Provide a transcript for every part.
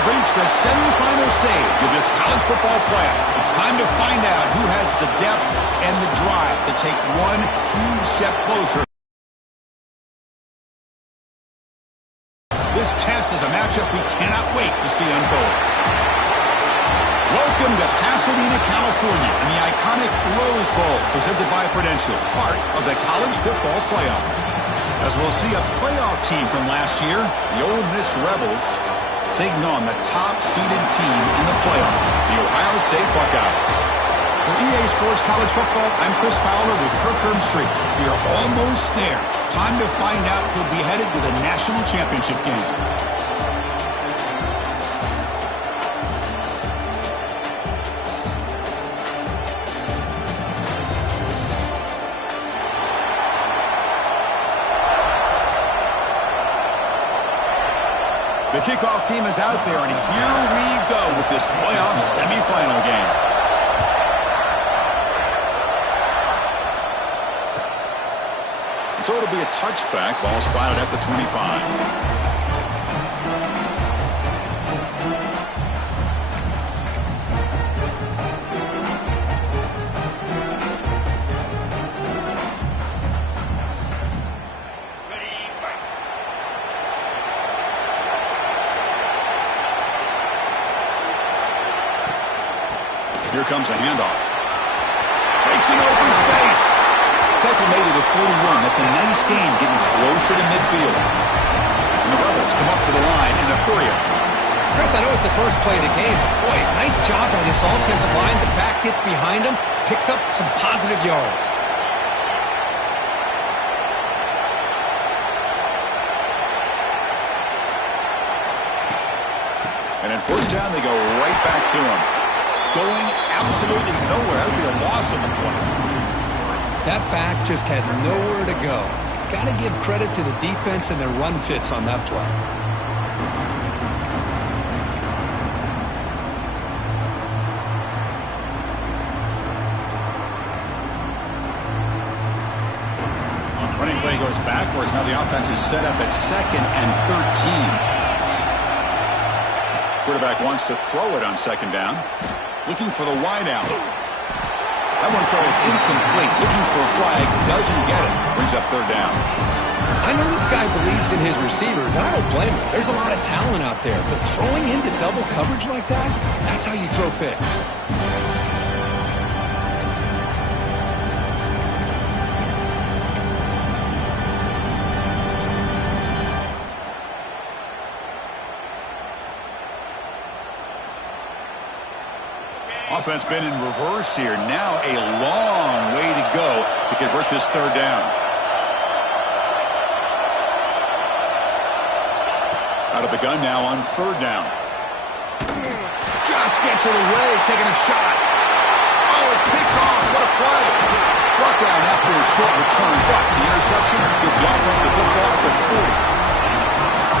have reached the semifinal stage of this college football playoff. It's time to find out who has the depth and the drive to take one huge step closer. This test is a matchup we cannot wait to see unfold. Welcome to Pasadena, California, and the iconic Rose Bowl, presented by Prudential, part of the college football playoff. As we'll see a playoff team from last year, the Ole Miss Rebels, taking on the top-seeded team in the playoff, the Ohio State Buckeyes. For EA Sports College Football, I'm Chris Fowler with Kirk Herbstreit. We are almost there. Time to find out who'll be headed to the national championship game. The kickoff team is out there, and here we go with this playoff semifinal game. So it'll be a touchback. Ball spotted at the 25. Here comes a handoff. Breaks an open space. Tackle made it a 41. That's a nice game, getting closer to midfield. And the Rebels come up to the line in a hurry-up. Chris, I know it's the first play of the game. Boy, nice job by this offensive line. The back gets behind him, picks up some positive yards. And then first down, they go right back to him. Going absolutely nowhere. That would be a loss on the play. That back just had nowhere to go. Got to give credit to the defense and their run fits on that play. Running play goes backwards. Now the offense is set up at 2nd and 13. Quarterback wants to throw it on 2nd down. Looking for the wide out. That one throws incomplete. Looking for a flag. Doesn't get it. Brings up 3rd down. I know this guy believes in his receivers. I don't blame him. There's a lot of talent out there. But throwing into double coverage like that, that's how you throw picks. Offense been in reverse here. Now a long way to go to convert this 3rd down. Out of the gun now on 3rd down. Just gets it away, taking a shot. Oh, it's picked off. What a play. Brought down after a short return, but the interception gives the offense the football at the 40.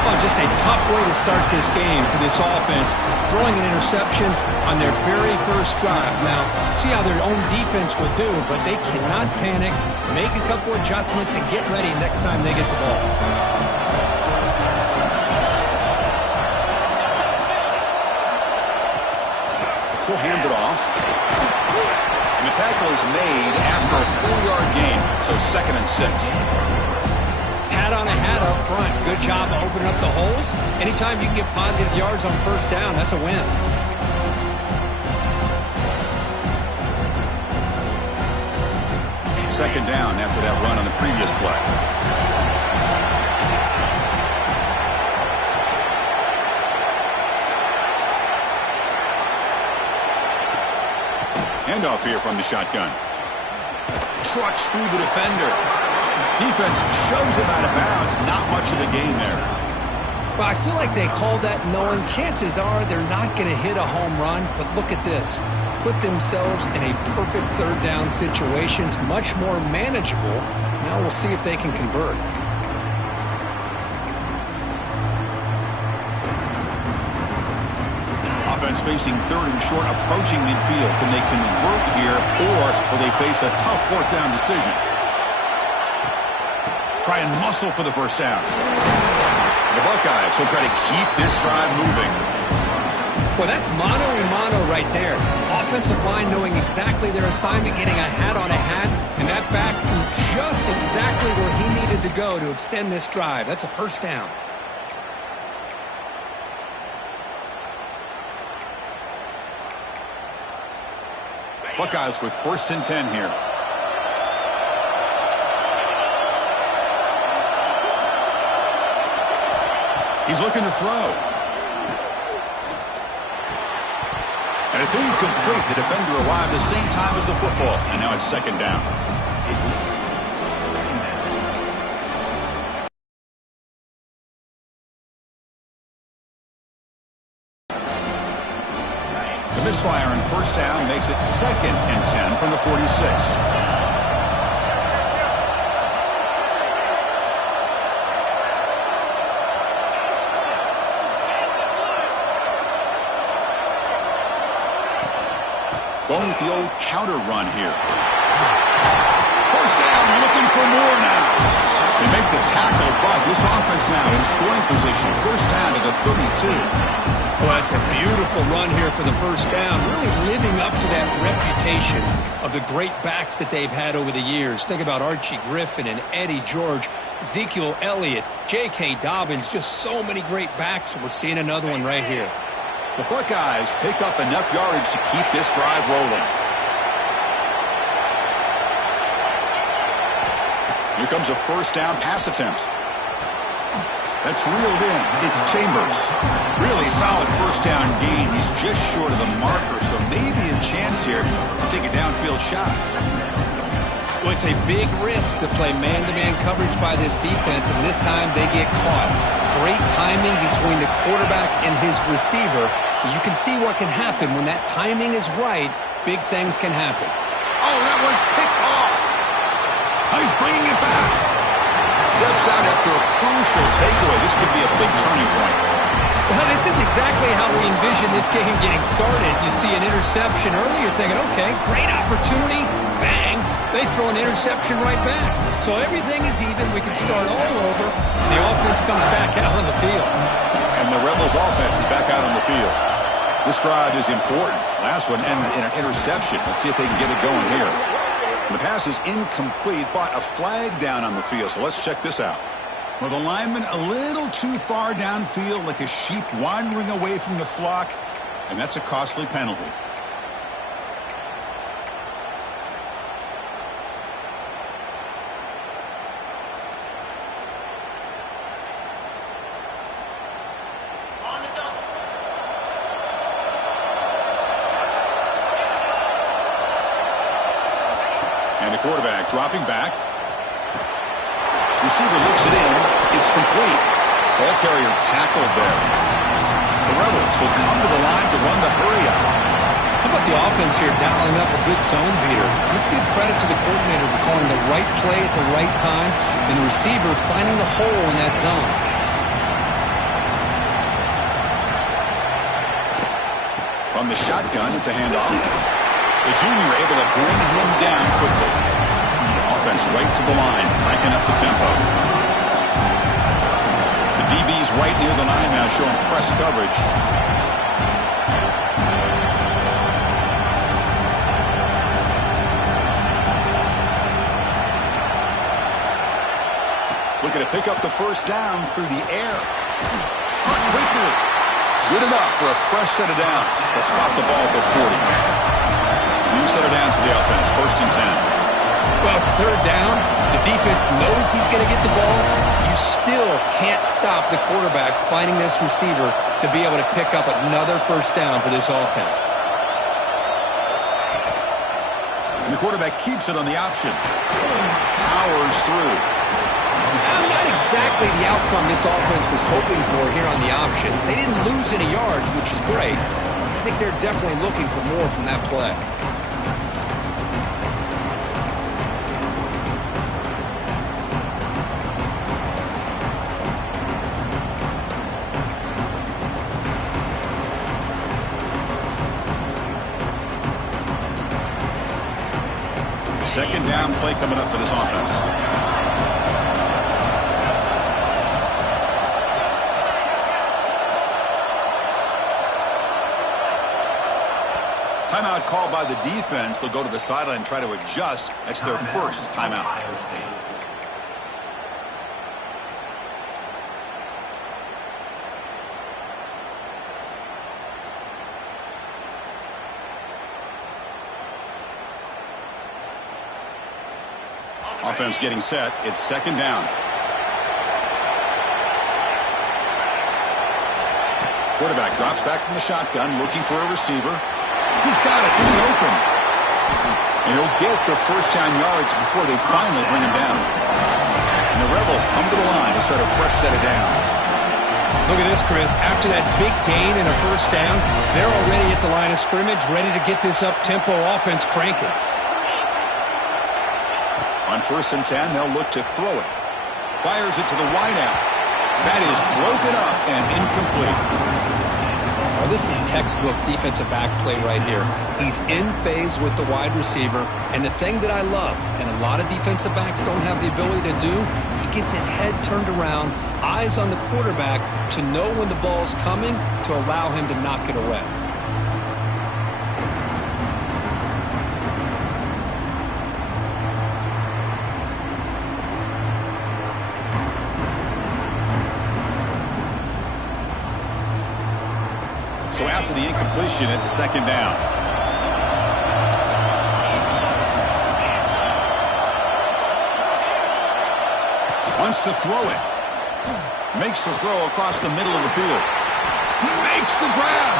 Oh, just a tough way to start this game for this offense, throwing an interception on their very first drive. Now, see how their own defense will do, but they cannot panic, make a couple adjustments, and get ready next time they get the ball. He'll hand it off. And the tackle is made after a 4-yard gain, so 2nd and 6. Hat on a hat up front. Good job opening up the holes. Anytime you can get positive yards on 1st down, that's a win. Second down after that run on the previous play. Handoff here from the shotgun. Trucks through the defender. Defense shoves him out of bounds. Not much of a gain there. Well, I feel like they called that knowing chances are they're not going to hit a home run. But look at this. Put themselves in a perfect 3rd down situations, much more manageable. Now we'll see if they can convert. Offense facing 3rd and short, approaching midfield. Can they convert here, or will they face a tough 4th down decision? Try and muscle for the 1st down. The Buckeyes will try to keep this drive moving. Well, that's mano-a-mano right there. Offensive line knowing exactly their assignment, getting a hat on a hat, and that back threw just exactly where he needed to go to extend this drive. That's a first down. Buckeyes with 1st and 10 here. He's looking to throw. And it's incomplete. The defender arrived the same time as the football. And now it's 2nd down. The misfire on 1st down makes it 2nd and 10 from the 46. Going with the old counter run here. 1st down, looking for more now. They make the tackle, but this offense now in scoring position. 1st down to the 32. Well, that's a beautiful run here for the 1st down. Really living up to that reputation of the great backs that they've had over the years. Think about Archie Griffin and Eddie George, Ezekiel Elliott, J.K. Dobbins, just so many great backs, and we're seeing another one right here. The Buckeyes pick up enough yardage to keep this drive rolling. Here comes a 1st down pass attempt. That's reeled in. It's Chambers. Really solid 1st down gain. He's just short of the marker, so maybe a chance here to take a downfield shot. Well, it's a big risk to play man-to-man coverage by this defense, and this time they get caught. Great timing between the quarterback and his receiver. You can see what can happen when that timing is right. Big things can happen. Oh, that one's picked off. He's bringing it back. Steps out after a crucial takeaway. This could be a big turning point. Well, this isn't exactly how we envision this game getting started. You see an interception early, you're thinking, okay, great opportunity, bang. They throw an interception right back. So everything is even. We can start all over, and the offense comes back out on the field. And the Rebels offense is back out on the field. This drive is important. Last one ended in an interception. Let's see if they can get it going here. The pass is incomplete, but a flag down on the field. So let's check this out. Well, the lineman a little too far downfield, like a sheep wandering away from the flock, and that's a costly penalty. And the quarterback dropping back. Receiver looks it in. It's complete. Ball carrier tackled there. The Rebels will come to the line to run the hurry-up. How about the offense here dialing up a good zone beater? Let's give credit to the coordinator for calling the right play at the right time and the receiver finding the hole in that zone. From the shotgun, it's a handoff. The junior able to bring him down quickly. Offense right to the line, cranking up the tempo. The DB's right near the line now, showing press coverage. Looking to pick up the 1st down through the air. Caught quickly. Good enough for a fresh set of downs. They'll spot the ball at the 40. New set of downs for the offense, 1st and 10. Well, it's 3rd down. The defense knows he's going to get the ball. You still can't stop the quarterback finding this receiver to be able to pick up another 1st down for this offense. And the quarterback keeps it on the option. Powers through. Not exactly the outcome this offense was hoping for here on the option. They didn't lose any yards, which is great. I think they're definitely looking for more from that play. Second down play coming up for this offense. Timeout called by the defense. They'll go to the sideline and try to adjust. That's their first timeout. Offense getting set. It's second down. Quarterback drops back from the shotgun, looking for a receiver. He's got it in the open. And he'll get the first down yards before they finally bring him down. And the Rebels come to the line to start a fresh set of downs. Look at this, Chris. After that big gain and a first down, they're already at the line of scrimmage, ready to get this up-tempo offense cranking. On 1st and 10, they'll look to throw it. Fires it to the wideout. That is broken up and incomplete. Well, this is textbook defensive back play right here. He's in phase with the wide receiver. And the thing that I love, and a lot of defensive backs don't have the ability to do, he gets his head turned around, eyes on the quarterback to know when the ball's coming to allow him to knock it away. So after the incompletion, it's second down. Wants to throw it. Makes the throw across the middle of the field. He makes the grab.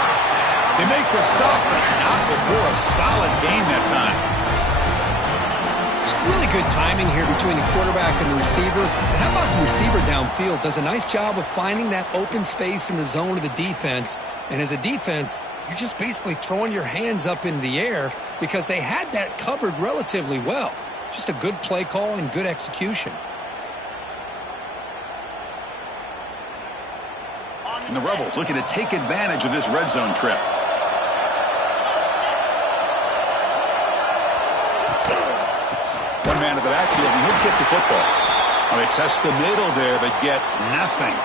They make the stop, but not before a solid gain that time. It's really good timing here between the quarterback and the receiver. And how about the receiver downfield? Does a nice job of finding that open space in the zone of the defense. And as a defense, you're just basically throwing your hands up in the air because they had that covered relatively well. Just a good play call and good execution. And the Rebels looking to take advantage of this red zone trip. One man to the backfield, and he'll get the football. Well, they test the middle there, but get nothing.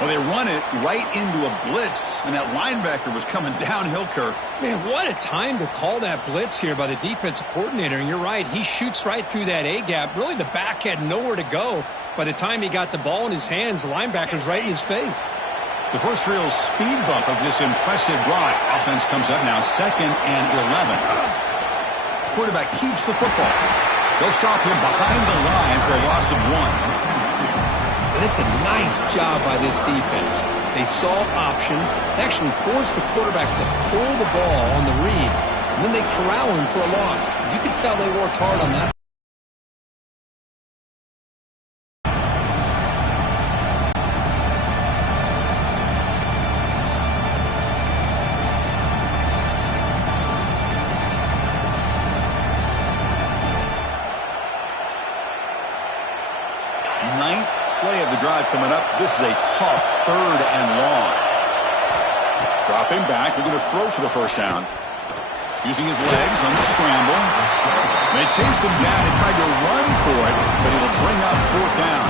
Well, they run it right into a blitz, and that linebacker was coming downhill, Kirk. Man, what a time to call that blitz here by the defensive coordinator. And you're right, he shoots right through that A-gap. Really, the back had nowhere to go. By the time he got the ball in his hands, the linebacker's right in his face. The first real speed bump of this impressive drive. Offense comes up now, 2nd and 11. Quarterback keeps the football. They'll stop him behind the line for a loss of 1. And it's a nice job by this defense. They saw option, they actually forced the quarterback to pull the ball on the read, and then they corral him for a loss. You can tell they worked hard on that. Ninth play of the drive coming up. This is a tough 3rd and long. Dropping back. They're going to throw for the first down. Using his legs on the scramble. They chase him down. They tried to run for it, but it'll bring up 4th down.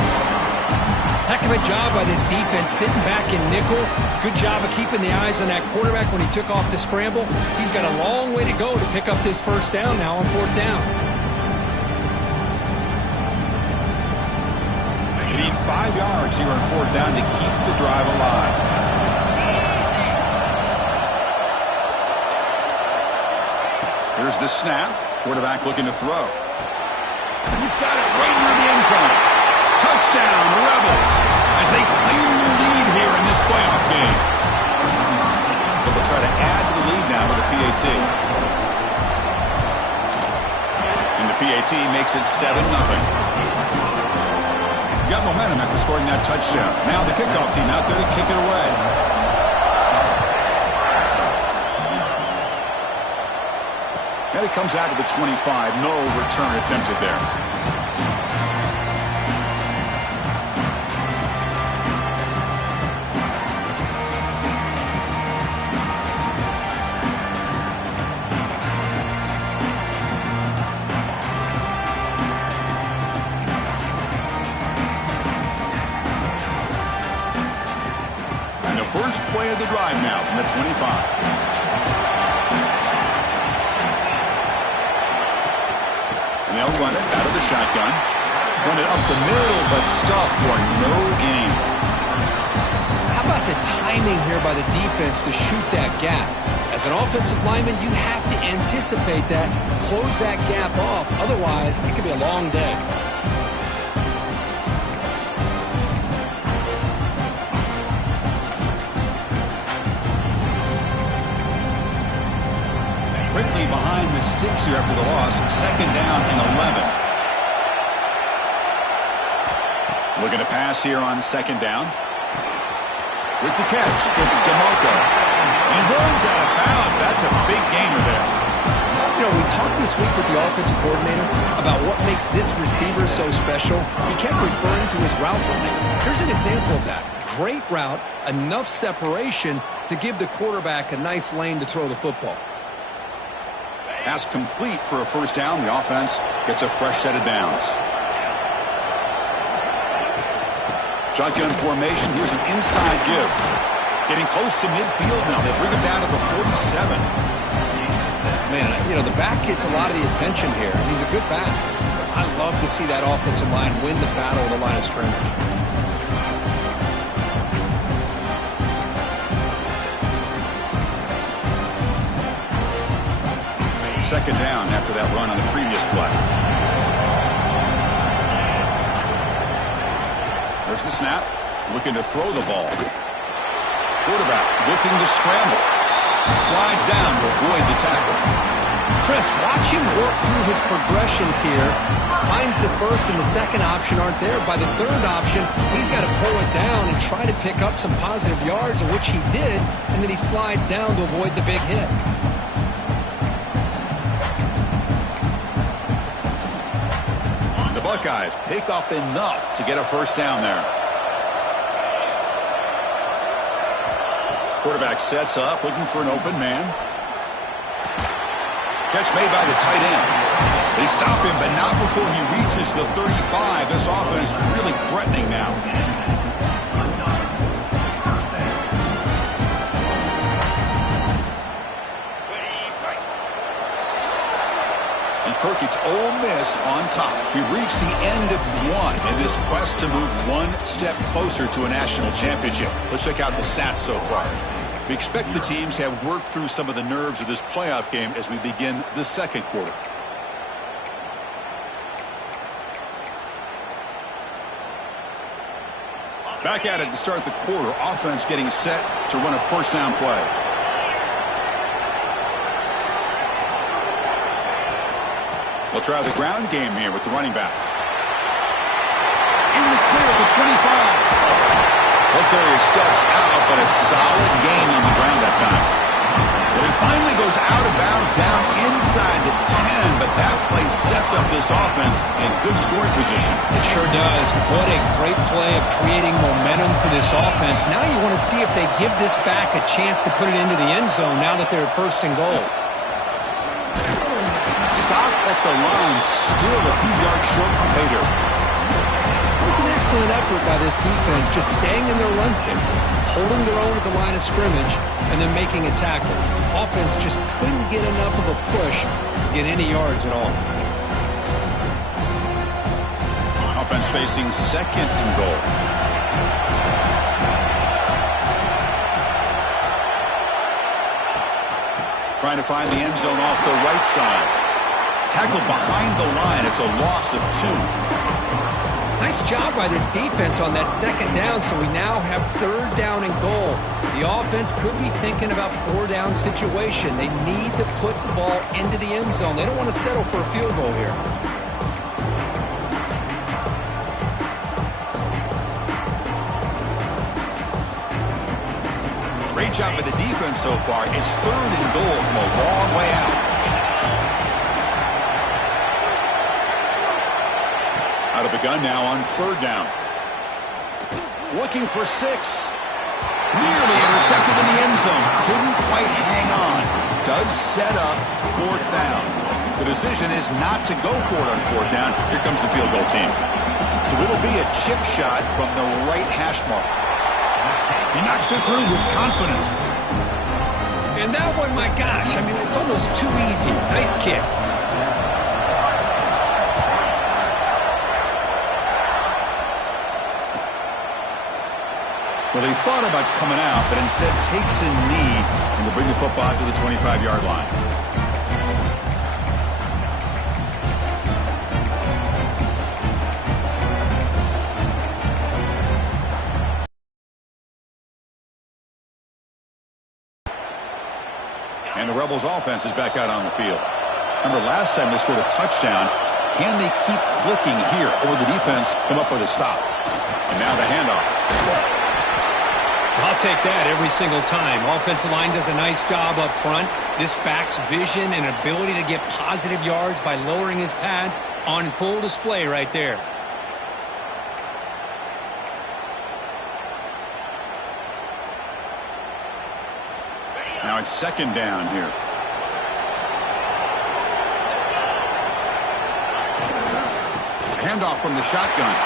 Heck of a job by this defense, sitting back in nickel. Good job of keeping the eyes on that quarterback when he took off the scramble. He's got a long way to go to pick up this first down now on 4th down. They need 5 yards here on 4th down to keep the drive alive. Here's the snap. Quarterback looking to throw. He's got it right near the end zone. Touchdown, Rebels, as they claim the lead here in this playoff game. But they'll try to add to the lead now with a PAT. And the PAT makes it 7-0. Got momentum after scoring that touchdown. Now the kickoff team out there to kick it away. And it comes out to the 25. No return attempted there. And the first play of the drive now from the 25. they'll run it out of the shotgun. Run it up the middle, but stuff for no gain. How about the timing here by the defense to shoot that gap? As an offensive lineman, you have to anticipate that, close that gap off. Otherwise, it could be a long day. Quickly behind the sticks here after the loss. 2nd down and 11. Looking to pass here on 2nd down. With the catch, it's DeMarco. He runs out of bounds. That's a big gainer there. You know, we talked this week with the offensive coordinator about what makes this receiver so special. He kept referring to his route running. Here's an example of that. Great route, enough separation to give the quarterback a nice lane to throw the football. Pass complete for a 1st down. The offense gets a fresh set of downs. Shotgun formation. Here's an inside give. Getting close to midfield now. They bring him down to the 47. Man, you know, the back gets a lot of the attention here. He's a good back. I love to see that offensive line win the battle of the line of scrimmage. 2nd down after that run on the previous play. There's the snap. Looking to throw the ball. Quarterback looking to scramble. Slides down to avoid the tackle. Chris, watch him work through his progressions here. Finds the 1st and the 2nd option aren't there. By the 3rd option, he's got to pull it down and try to pick up some positive yards, which he did, and then he slides down to avoid the big hit. The Buckeyes pick up enough to get a 1st down there. Quarterback sets up, looking for an open man. Catch made by the tight end. They stop him, but not before he reaches the 35. This offense really threatening now. And Kirk, it's Ole Miss on top. We've reached the end of one in this quest to move one step closer to a national championship. Let's check out the stats so far. We expect the teams to have worked through some of the nerves of this playoff game as we begin the 2nd quarter. Back at it to start the quarter. Offense getting set to run a 1st down play. We'll try the ground game here with the running back. In the clear at the 25. Ball carrier steps out, but a solid gain on the ground that time. Well, he finally goes out of bounds down inside the 10, but that play sets up this offense in good scoring position. It sure does. What a great play of creating momentum for this offense. Now you want to see if they give this back a chance to put it into the end zone now that they're 1st and goal. Stop at the line, still a few yards short from pay dirt. It was an excellent effort by this defense, just staying in their run fix, holding their own at the line of scrimmage, and then making a tackle. Offense just couldn't get enough of a push to get any yards at all. Offense facing 2nd and goal. Trying to find the end zone off the right side. Tackled behind the line. It's a loss of 2. Nice job by this defense on that 2nd down, so we now have 3rd down and goal. The offense could be thinking about 4th down situation. They need to put the ball into the end zone. They don't want to settle for a field goal here. Great job by the defense so far. It's 3rd and goal from a long way out. Out of the gun now on 3rd down. Looking for 6. Nearly intercepted in the end zone. Couldn't quite hang on. Does set up 4th down. The decision is not to go for it on 4th down. Here comes the field goal team. So it'll be a chip shot from the right hash mark. He knocks it through with confidence. And that one, my gosh, I mean, it's almost too easy. Nice kick. Well, he thought about coming out, but instead takes a knee and to bring the football to the 25-yard line. And the Rebels offense is back out on the field. Remember, last time they scored a touchdown. Can they keep clicking here, or the defense come up with a stop? And now the handoff. I'll take that every single time. Offensive line does a nice job up front. This back's vision and ability to get positive yards by lowering his pads on full display right there. Now it's second down here. Handoff from the shotgun.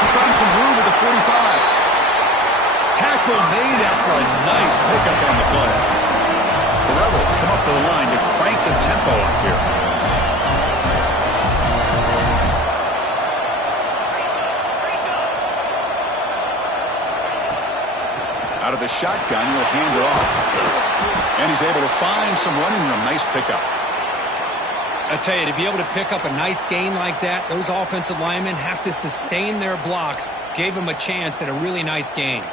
He's found some room at the 45. Tackle made after a nice pickup on the play. The Rebels come up to the line to crank the tempo up here. Out of the shotgun, he'll hand it off. And he's able to find some running room. Nice pickup. I tell you, to be able to pick up a nice gain like that, those offensive linemen have to sustain their blocks. Gave him a chance at a really nice gain.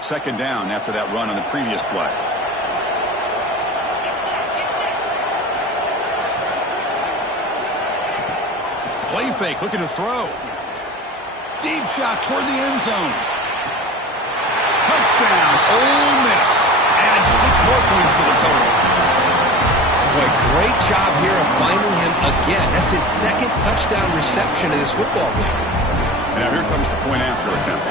Second down after that run on the previous play. Play fake, looking to throw. Deep shot toward the end zone. Touchdown, Ole Miss. Adds 6 more points to the total. Boy, great job here of finding him again. That's his second touchdown reception in this football game. And now here comes the point after attempt.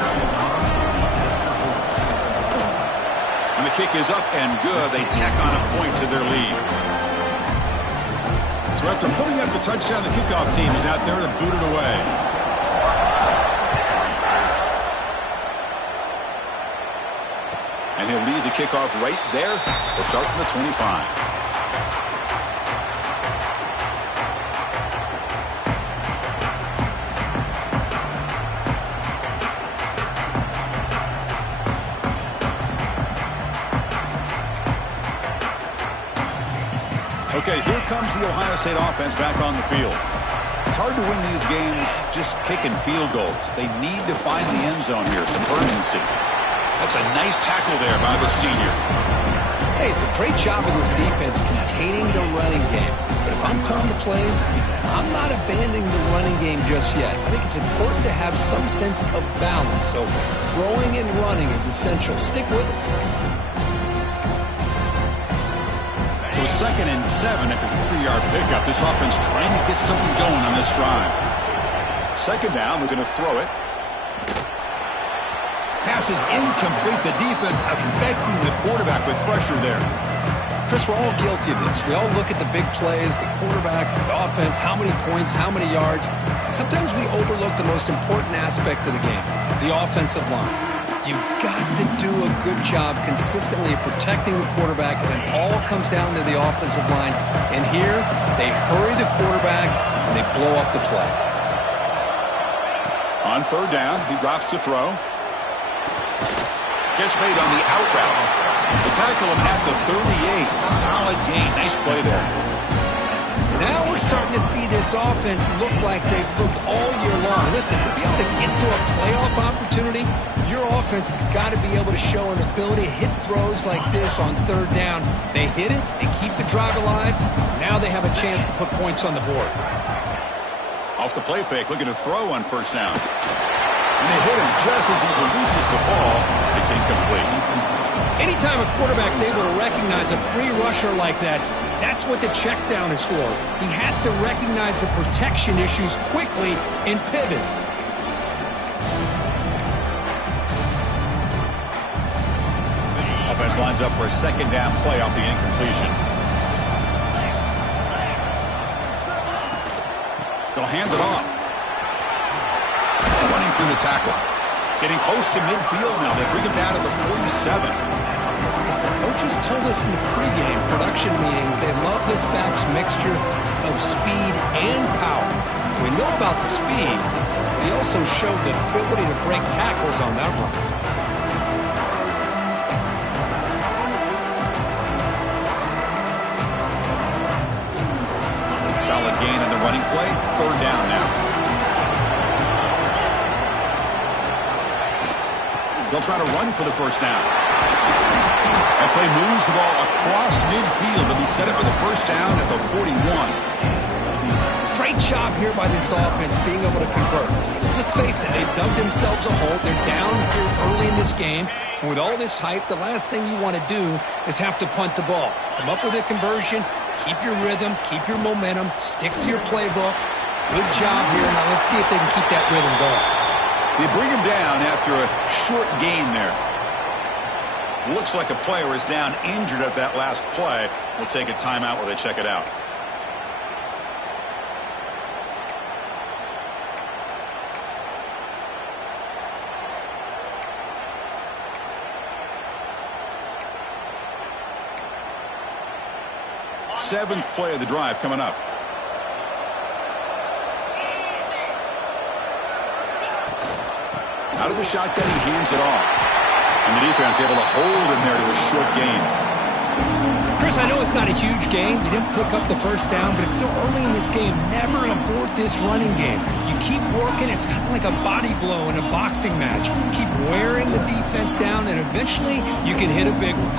And the kick is up and good. They tack on a point to their lead. So after putting up the touchdown, the kickoff team is out there to boot it away. And he'll lead the kickoff right there. They'll start from the 25. Okay, here comes the Ohio State offense back on the field. It's hard to win these games just kicking field goals. They need to find the end zone here, some urgency. That's a nice tackle there by the senior. Hey, it's a great job of this defense containing the running game. But if I'm calling the plays, I'm not abandoning the running game just yet. I think it's important to have some sense of balance. So throwing and running is essential. Stick with it. So 2nd and 7 after the 3-yard pickup. This offense trying to get something going on this drive. Second down, we're going to throw it. Pass is incomplete. The defense affecting the quarterback with pressure there. Chris, we're all guilty of this. We all look at the big plays, the quarterbacks, the offense, how many points, how many yards. Sometimes we overlook the most important aspect of the game, the offensive line. You've got to do a good job consistently protecting the quarterback, and it all comes down to the offensive line. And here, they hurry the quarterback, and they blow up the play. On third down, he drops to throw. Catch made on the out route. They tackle him at the 38. Solid gain. Nice play there. Now we're starting to see this offense look like they've looked all year long. Listen, to be able to get to a playoff opportunity, your offense has got to be able to show an ability to hit throws like this on third down. They hit it, they keep the drive alive. Now they have a chance to put points on the board. Off the play fake, looking to throw on first down. And they hit him just as he releases the ball. It's incomplete. Anytime a quarterback's able to recognize a free rusher like that, that's what the check down is for. He has to recognize the protection issues quickly and pivot. Offense lines up for a second down play off the incompletion. They'll hand it off. Running through the tackle. Getting close to midfield now. They bring it down to the 47. Coaches told us in the pregame production meetings they love this back's mixture of speed and power. We know about the speed, but he also showed the ability to break tackles on that run. Solid gain on the running play. Third down now. They'll try to run for the first down. That play moves the ball across midfield. They'll be set up for the first down at the 41. Great job here by this offense being able to convert. Let's face it, they've dug themselves a hole. They're down here early in this game. And with all this hype, the last thing you want to do is have to punt the ball. Come up with a conversion, keep your rhythm, keep your momentum, stick to your playbook. Good job here. Now let's see if they can keep that rhythm going. They bring him down after a short gain there. Looks like a player is down injured at that last play. We'll take a timeout while they check it out. Seventh play of the drive coming up. Out of the shotgun, he hands it off. And the defense able to hold him there to a short gain. Chris, I know it's not a huge gain. You didn't pick up the first down, but it's still early in this game. Never abort this running game. You keep working. It's kind of like a body blow in a boxing match. Keep wearing the defense down, and eventually you can hit a big one.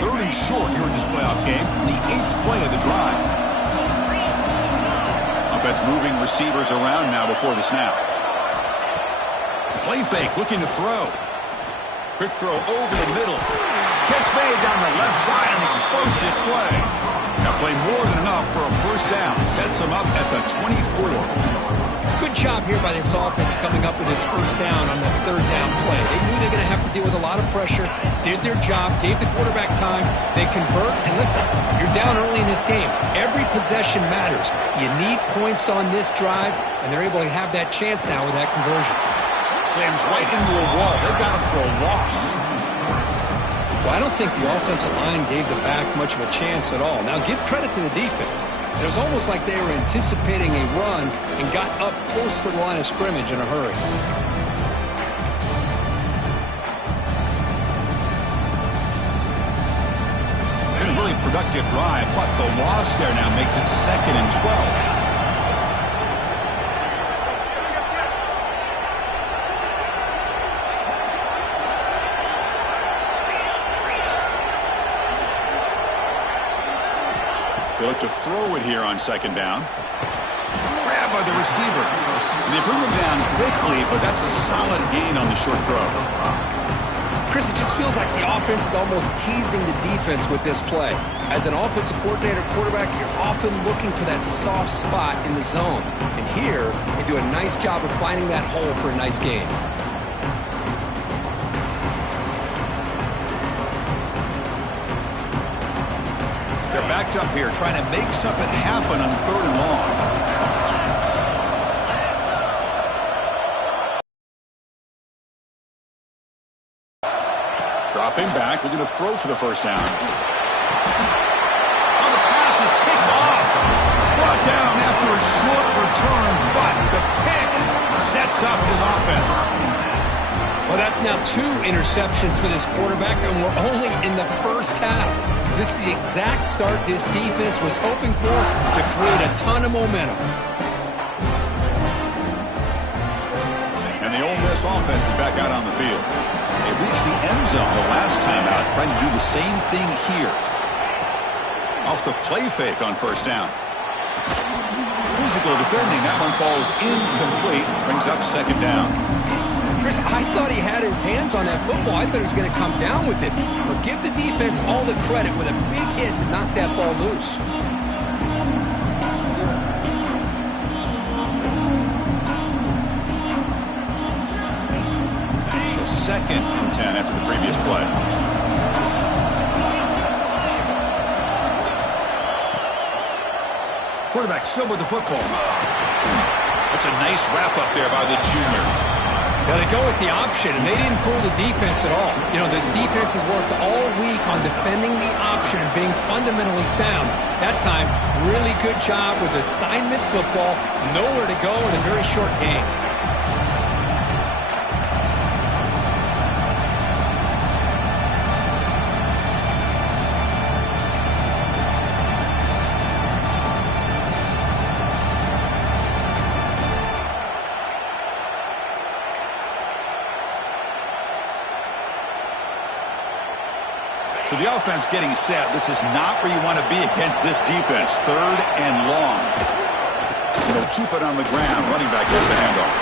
Third and short here in this playoff game. The 8th play of the drive. Offense moving receivers around now before the snap. Play fake, looking to throw. Quick throw over the middle. Catch made down the left side, an explosive play. That play more than enough for a first down. Sets them up at the 24. Good job here by this offense coming up with this first down on that third down play. They knew they were going to have to deal with a lot of pressure, did their job, gave the quarterback time. They convert, and listen, you're down early in this game. Every possession matters. You need points on this drive, and they're able to have that chance now with that conversion. Slams right into a wall. They've got him for a loss. Well, I don't think the offensive line gave the back much of a chance at all. Now, give credit to the defense. It was almost like they were anticipating a run and got up close to the line of scrimmage in a hurry. Been a really productive drive, but the loss there now makes it 2nd and 12. They look to throw it here on 2nd down. Grab by the receiver. And they bring him down quickly, but that's a solid gain on the short throw. Chris, it just feels like the offense is almost teasing the defense with this play. As an offensive coordinator, quarterback, you're often looking for that soft spot in the zone. And here, they do a nice job of finding that hole for a nice gain. They're backed up here, trying to make something happen on 3rd and long. Dropping back, looking to throw for the first down. Oh, the pass is picked off. Brought down after a short return, but the pick sets up his offense. Well, that's now 2 interceptions for this quarterback, and we're only in the first half. This is the exact start this defense was hoping for to create a ton of momentum. And the Ole Miss offense is back out on the field. They reached the end zone the last time out, trying to do the same thing here. Off the play fake on first down. Physical defending, that one falls incomplete, brings up 2nd down. Chris, I thought he had his hands on that football. I thought he was going to come down with it. But give the defense all the credit with a big hit to knock that ball loose. So 2nd and 10 after the previous play. Quarterback still with the football. That's a nice wrap up there by the junior. Now they go with the option, and they didn't fool the defense at all. You know, this defense has worked all week on defending the option and being fundamentally sound. That time, really good job with assignment football. Nowhere to go in a very short game. So the offense getting set. This is not where you want to be against this defense. 3rd and long. They'll keep it on the ground. Running back gets the handoff.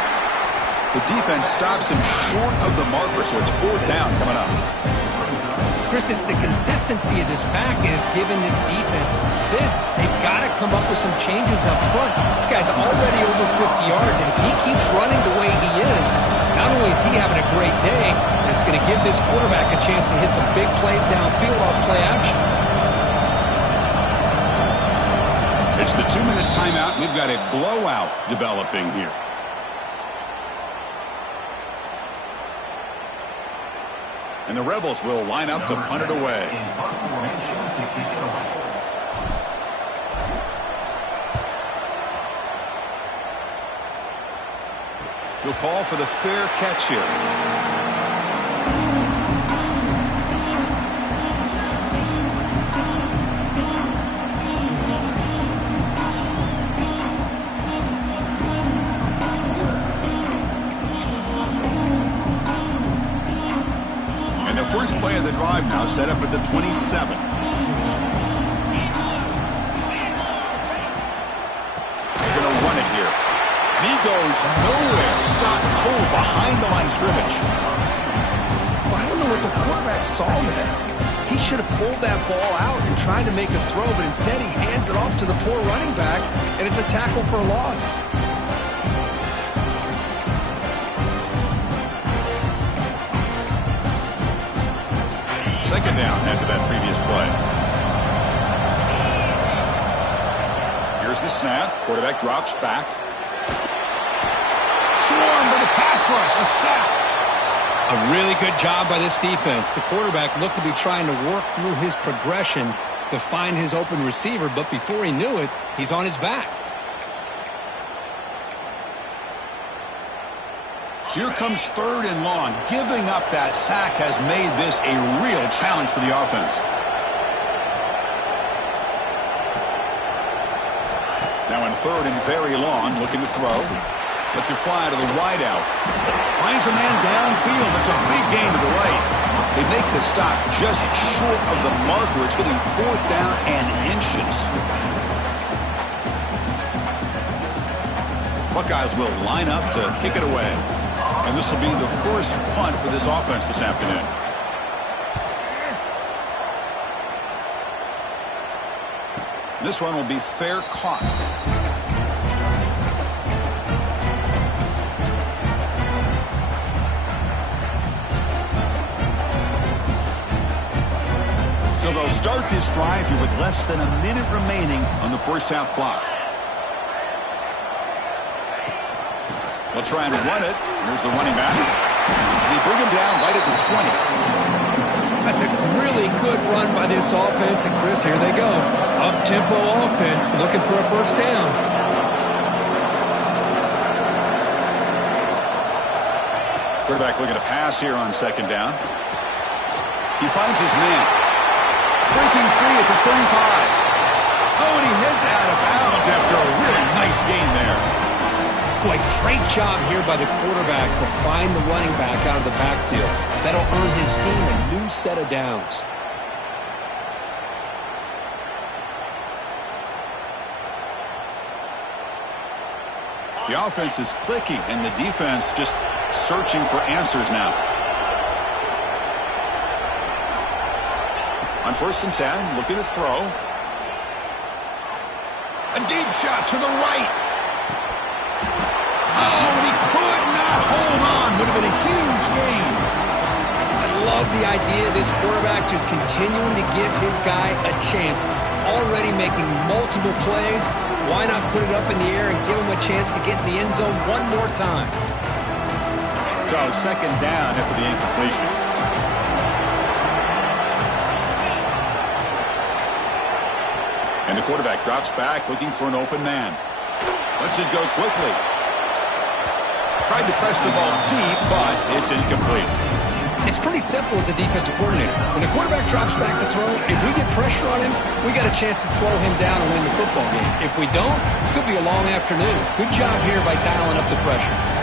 The defense stops him short of the marker, so it's 4th down coming up. Chris, it's the consistency of this back is giving this defense fits. They've got to come up with some changes up front. This guy's already over 50 yards, and if he keeps running the way he is, not only is he having a great day, it's going to give this quarterback a chance to hit some big plays downfield off play action. It's the 2-minute timeout. We've got a blowout developing here. And the Rebels will line up to punt it away. He'll call for the fair catch here. First play of the drive now set up at the 27. They're going to run it here. And he goes nowhere. Stopped cold behind the line of scrimmage. Well, I don't know what the quarterback saw there. He should have pulled that ball out and tried to make a throw, but instead he hands it off to the poor running back, and it's a tackle for a loss. Second down after that previous play. Here's the snap. Quarterback drops back. Swarmed by the pass rush. A sack. A really good job by this defense. The quarterback looked to be trying to work through his progressions to find his open receiver, but before he knew it, he's on his back. So here comes 3rd and long. Giving up that sack has made this a real challenge for the offense. Now in 3rd and very long, looking to throw. Lets it fly to the wideout. Finds a man downfield. It's a big gain to the right. They make the stop just short of the marker. It's getting 4th down and inches. Buckeyes will line up to kick it away. And this will be the first punt for this offense this afternoon. This one will be fair caught. So they'll start this drive here with less than a minute remaining on the first half clock. They'll try and run it. Here's the running back. They bring him down right at the 20. That's a really good run by this offense. And, Chris, here they go. Up-tempo offense looking for a first down. Quarterback looking to pass here on 2nd down. He finds his man. Breaking free at the 35. Oh, and he heads out of bounds after a really nice gain there. Boy, great job here by the quarterback to find the running back out of the backfield. That'll earn his team a new set of downs. The offense is clicking, and the defense just searching for answers now. On 1st and 10, looking to throw. A deep shot to the right. Oh, and he could not hold on. Would have been a huge gain. I love the idea of this quarterback just continuing to give his guy a chance. Already making multiple plays. Why not put it up in the air and give him a chance to get in the end zone one more time? So second down after the incompletion. And the quarterback drops back looking for an open man. Lets it go quickly. Tried to press the ball deep, but it's incomplete. It's pretty simple as a defensive coordinator. When the quarterback drops back to throw, if we get pressure on him, we got a chance to slow him down and win the football game. If we don't, it could be a long afternoon. Good job here by dialing up the pressure.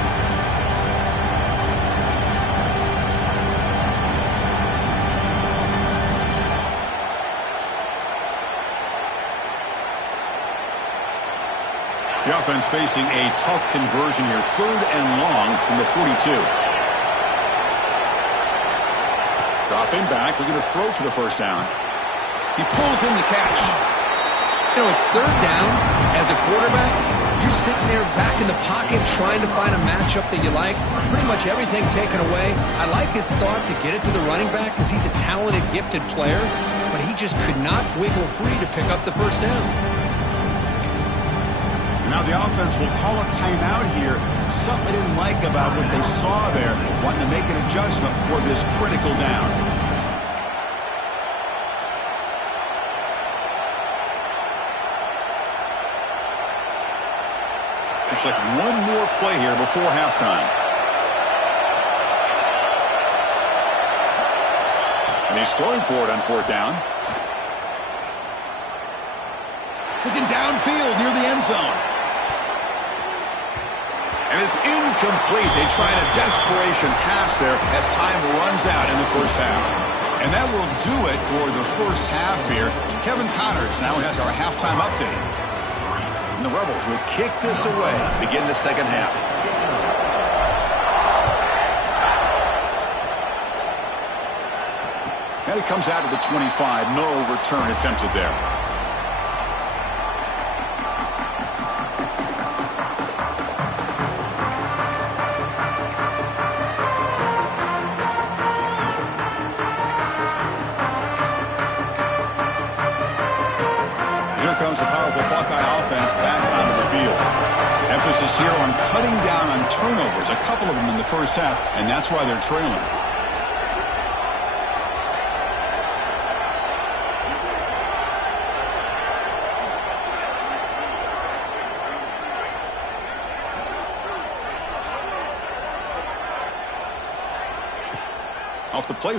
The offense facing a tough conversion here. 3rd and long from the 42. Dropping back, looking to throw for the first down. He pulls in the catch. You know, it's 3rd down. As a quarterback, you're sitting there back in the pocket trying to find a matchup that you like. Pretty much everything taken away. I like his thought to get it to the running back because he's a talented, gifted player, but he just could not wiggle free to pick up the first down. Now the offense will call a timeout here. Something they didn't like about what they saw there. Wanting to make an adjustment for this critical down. Looks like one more play here before halftime. And he's throwing for it on 4th down. Looking downfield near the end zone. And it's incomplete. They try a desperation pass there as time runs out in the first half. And that will do it for the first half here. Kevin Connors now has our halftime update. And the Rebels will kick this away to begin the second half. And it comes out of the 25. No return attempted there. Comes the powerful Buckeye offense back onto the field. Emphasis here on cutting down on turnovers, a couple of them in the first half, and that's why they're trailing. Off the play